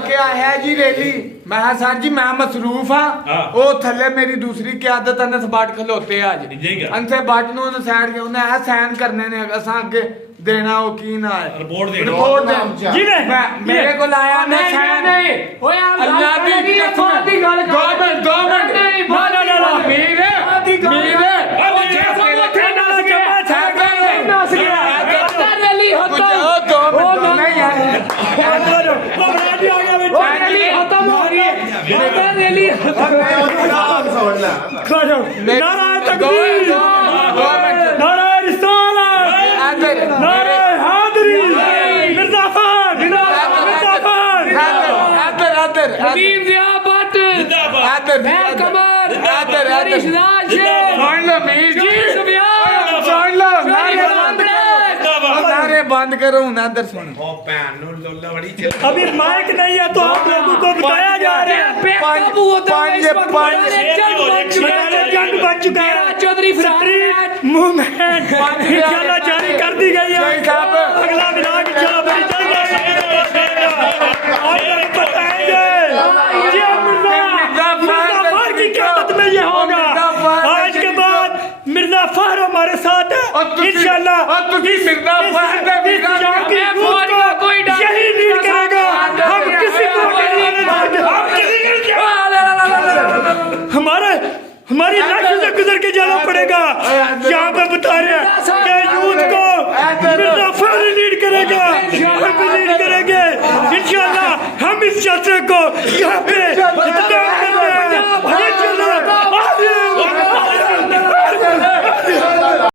क्या है जी रैली मैं सर जी मैं मसरूफ हाँ वो थले मेरी दूसरी क्यादत अनस बाट खलोते आज अनसे बाट नु साइड के उन्हें है साइन करने ने असा आगे देना वो की ना है रिपोर्ट दे जी मेरे को लाया ने साइन नहीं ओए अल्लाह दी कसम 2 मिनट ना मेरे रैली होता नहीं बंद करो नदर सुन अभी माइक नहीं है तो आप लोगों को बताया जा रहा है जंग बन चुका है चौधरी मूवमेंट इंशाल्लाह जारी कर दी गई है अगला मिलाद इंशाल्लाह बताएंगे की क़यादत में ये होगा आज के बाद मिर्जा फहर हमारे साथ है इंशाल्लाह यही लीड करेगा हम किसी को हमारी लाशों से गुजर के जाना पड़ेगा यहाँ पे बता रहे हैं कि यूथ को मिर्जा फहर लीड करेगा हम भी लीड करेंगे इंशाल्लाह हम इस जलसे को यहाँ पे